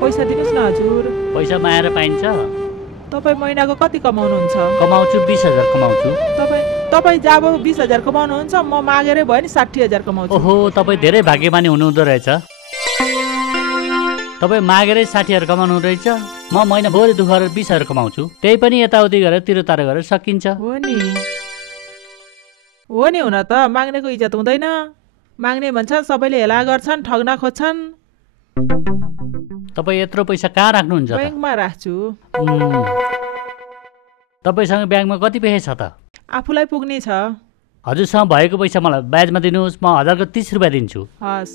पैसा दिनुस् न हजुर। पैसा मागेर पाइन्छ? तपाईँ महिनाको कति कमाउनुहुन्छ? कमाउँछु 20,000 कमाउँछु। तपाईँ जब 20,000 कमाउनुहुन्छ म मागेरै भयो नि 60,000 कमाउँछु। ओहो, तपाईँ धेरै भाग्यमानी हुनुहुँदो रहेछ। तपाईँ मागेरै 60,000 कमाउनु रहेछ। म महिनाभरि दुःख गरेर 20,000 कमाउँछु। त्यही पनि यताउति गरेर तिरोतारो गरेर सकिन्छ। हो नि हुन त माग्नेको इज्जत हुँदैन। माग्ने भन्छन् सबैले हेला गर्छन्, ठग्न खोज्छन्। तपाईँ यत्रो पैसा कहाँ राख्नुहुन्छ? ब्याङ्कमा राख्छु। तपाईँसँग ब्याङ्कमा कति पैसा छ त? आफूलाई पुग्ने छ। हजुरसँग भएको पैसा मलाई ब्याजमा दिनुहोस्, म 1000को 30 रुपियाँ दिन्छु। हस्।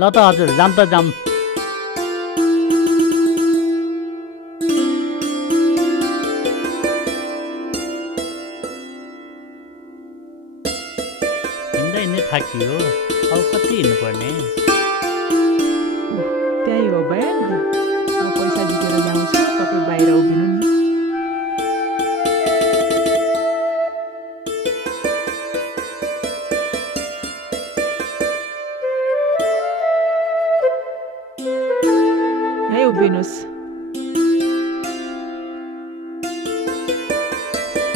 ल त हजुर, जाम त जाम। हिँड्दै थाकियो, अब कति हिँड्नुपर्ने? त्यही हो ब्याङ्क। म पैसा जितेर ल्याउँछु, तपाईँ बाहिर उभिनु नि। यही उभिनुहोस्।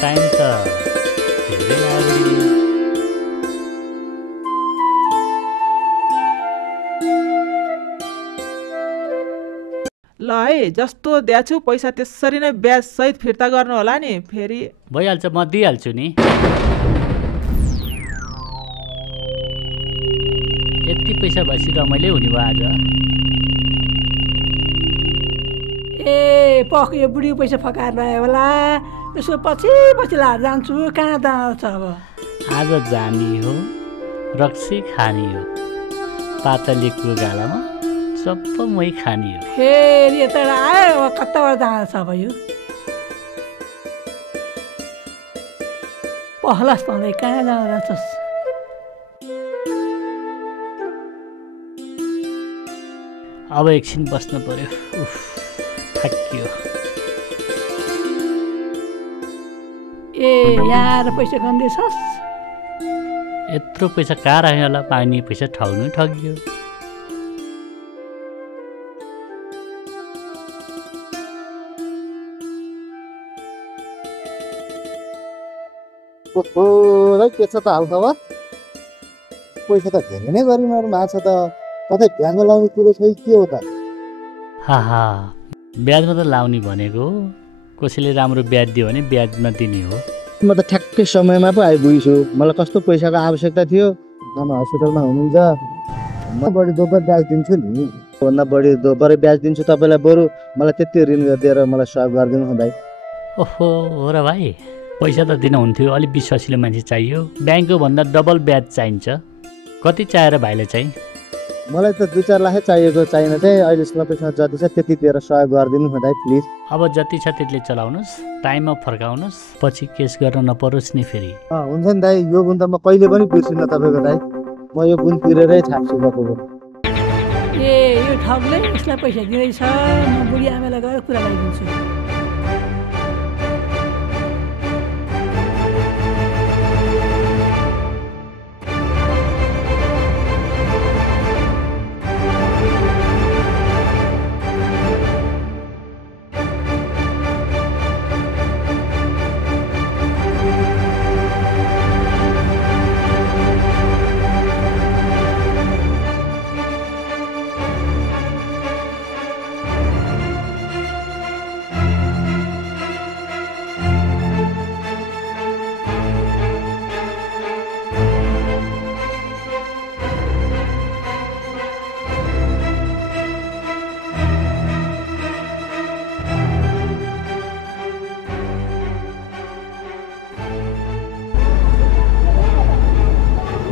टाइम त धेरै लाग्यो। ल है, जस्तो दिएछु पैसा त्यसरी नै ब्याज सहित फिर्ता गर्नु होला नि। फेरि भइहाल्छ, म दिइहाल्छु नि। यति पैसा भएपछि रमाइलो हुने भयो आज। ए पख, यो बुढी पैसा फकाएर ल्यायो होला। यसो पछि लाएर जान्छु। कहाँ जान्छ अब? आज जाने हो, रक्सी खाने हो, पातलीको गालामा सबै मै खाने हो। फेरि यता आयो, कताबाट जान्छ अब यो? पहलास पाउँदै कहाँ जान्छस्? अब एकछिन बस्नु पर्यो। उफ, थाकियो। ए यार, पैसा खन्दैछस्? यत्रो पैसा कहाँ राख्यो होला? पानी पैसा ठग्नु ठगियो। के छ त हालखबर? पैसा त धेरै नै गरिमार्नु भएको छ त। कतै ब्याजमा लाउने कुरो छ कि के हो त? हाहा, ब्याजमा त लाउने भनेको कसैले राम्रो ब्याज दियो भने ब्याजमा दिने हो। म त ठ्याक्कै समयमा पो आइपुगेछु। मलाई कस्तो पैसाको आवश्यकता थियो। आमा हस्पिटलमा हुनुहुन्छ। म बढी दोब्बर ब्याज दिन्छु नि। भन्दा बढी दोब्बरै ब्याज दिन्छु तपाईँलाई। बरु मलाई त्यति ऋण गरिदिएर मलाई सहयोग गरिदिनु न भाइ। ओहो, हो र भाइ, पैसा त दिन हुन्थ्यो। अलिक विश्वासिलो मान्छे चाहियो। ब्याङ्कको भन्दा डबल ब्याज चाहिन्छ। कति चाहिएर भाइले चाहिँ? मलाई त 2-4 लाखै चाहिएको। चाहिन चाहिँ अहिले तपाईँसँग जति छ त्यति दिएर सहयोग गरिदिनु न भाइ प्लिज। अब जति छ त्यतिले चलाउनुहोस्, टाइममा फर्काउनुहोस्, पछि केस गर्न नपरोस् नि फेरि। हुन्छ नि दाइ, यो गुण त म कहिले पनि बिर्सिनँ तपाईँको दाइ। म यो गुण तिरेरै छाप्छु तपाईँको। ए यो ठगले यसलाई पैसा दिँदैछ। म बुढी आमालाई गएर कुरा गरिदिन्छु।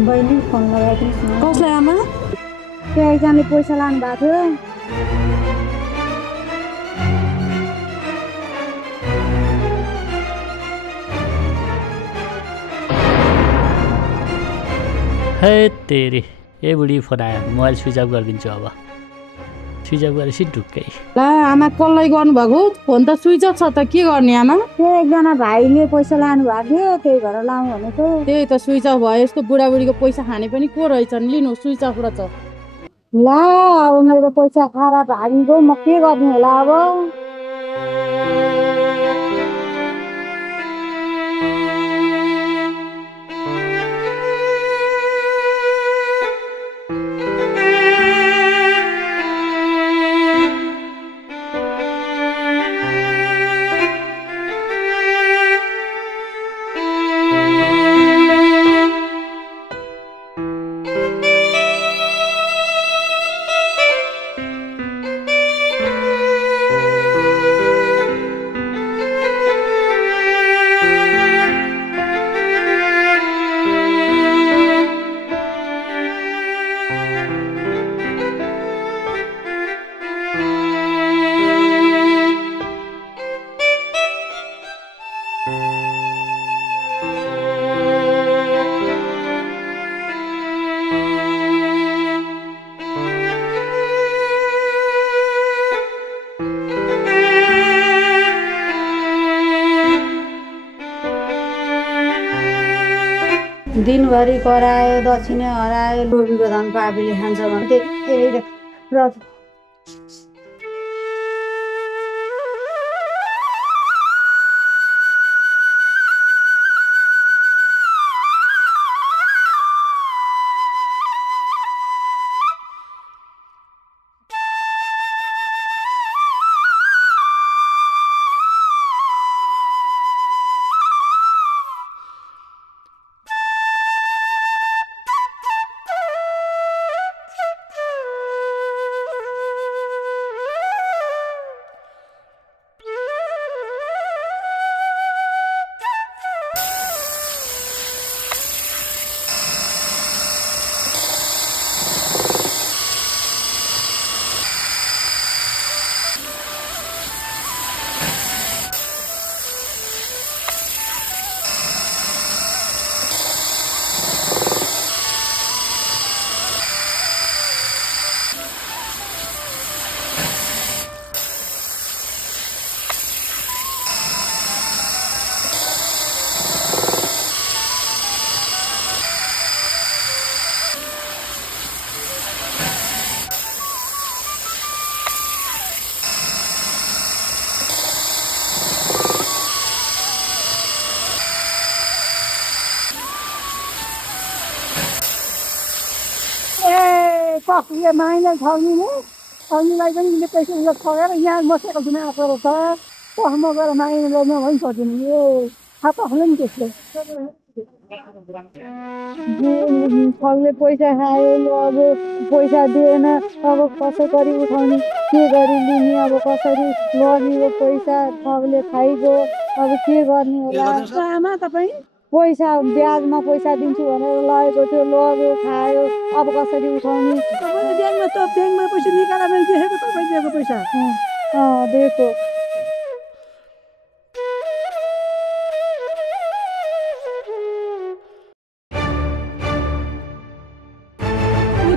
बहिनी फोन लगाइदिनुहोस् न। कसलाई आमा? त्यो एकजनाले पैसा लानु भएको थियो। हे तेरी, ए बुढी फोन आयो। मोबाइल स्विच अफ गरिदिन्छु अब। स्विच अफ गरेपछि ढुक्कै। ला आमा कसलाई गर्नुभएको फोन त स्विच अफ छ त के गर्ने आमा? त्यो एकजना भाइले पैसा लानु भएको थियो त्यही भएर लाउँ भनेको। त्यही त स्विच अफ भयो। यस्तो बुढाबुढीको पैसा खाने पनि को रहेछन् लिनु स्विच अफ रहेछ। ला अब मेरो पैसा खराब हारिगयो म के गर्ने होला अब। दिनभरि करायो दक्षिणै हरायो लोभीको धन पापीले खान्छ भन्थे त्यही र कसले माइला ठग्ने ठग्नेलाई पनि उसले पैसा उसले ठगेर यहाँ बसेको छुन आएको रहेछ पखमा गएर माइला लड्न पनि सकिने यो थाहा पाख्नु नि त्यसले ठगले पैसा खायो अब पैसा दिएन अब कसै गरी उठाउने के गरी लिने अब कसरी लगेको पैसा ठगले खाइगयो अब के गर्ने होला आमा तपाईँ पैसा ब्याजमा पैसा दिन्छु भनेर लगेको थियो लग्यो खायो अब कसरी उठाउने ब्याङ्कमा त ब्याङ्कमा पैसा निकालेर मैले देखेको तपाईँ दिएको पैसा दिएको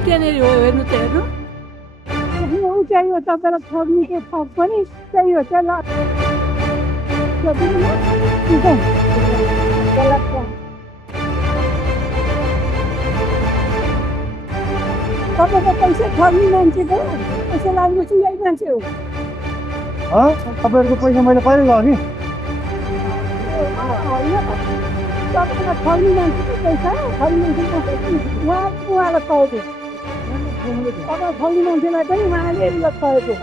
त्यहाँनिर हो हेर्नु त हेर्नु चाहिँ हो तपाईँलाई ठग्नुको ठग पनि त्यही हो चाहिँ तपाईँको पैसा ठग्ने मान्छेको पैसा लाग्नु चाहिँ यही मान्छे हो तपाईँहरूको पैसा मैले कहिले लगेँ तपाईँको ठग्ने मान्छेको पैसा ठग्ने मान्छे उहाँलाई पाएको तपाईँ ठग्ने मान्छेलाई पनि उहाँले पाएको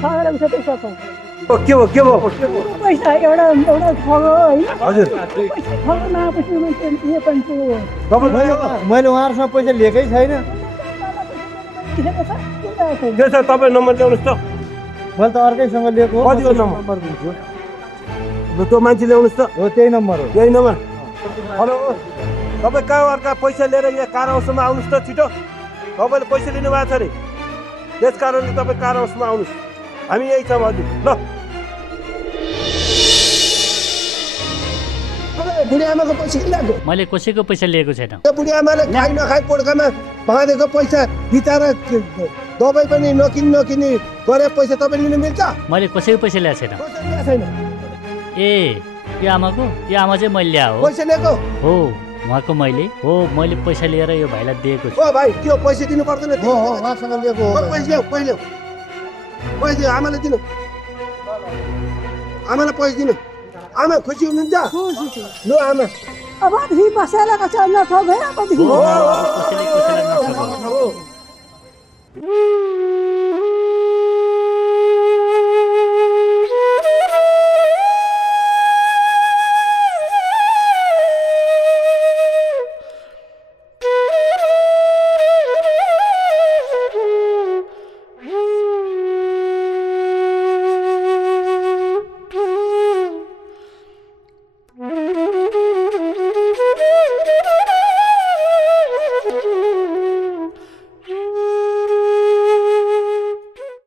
ठगेर उसो पैसा पाउँछ के भयो पैसा एउटा ठगो होइन हजुर ठगो नआएपछि मान्छे यो पनि मैले उहाँहरूसँग पैसा लिएकै छैन त्यसो तपाईँ नम्बर ल्याउनुहोस् त मैले त अर्कैसँग लिएको कतिको नम्बर दिन्छु त्यो मान्छे ल्याउनुहोस् त हो त्यही नम्बर हो यही नम्बर हेलो तपाईँ कहाँ अर्का पैसा लिएर यहाँ कार हाउसमा आउनुहोस् त छिटो तपाईँले पैसा लिनु भएको छ अरे त्यस कारणले तपाईँ कार हाउसमा आउनुहोस् हामी यही छौँ हजुर ल बुढी आमाको पैसा किन ल्याएको मैले कसैको पैसा लिएको छैन बुढी आमाले खाइ नखाइ पोड्कामा बाँधेको पैसा बिचारा दबाई पनि नकिनी गरे पैसा तपाईँ लिनु मिल्छ? मैले कसैको पैसा ल्याएको छैन। पैसा ल्याएको छैन। ए यो आमाको? यो आमा चाहिँ मैले ल्याएको हो। पैसा ल्याएको हो उहाँको मैले पैसा लिएर यो भाइलाई दिएको छु। ओ भाइ त्यो पैसा दिनु पर्दैन। हो उहाँसँग लिएको हो। पैसा ल्याऊ पहिले पैसा आमालाई दिनु। आमालाई पैसा दिनु। आमा खुसी हुनुहुन्छ? ल आमा अबदेखि कसैलाई कसैलाई नठग है अबदेखि। कसैलाई नठगाउनु।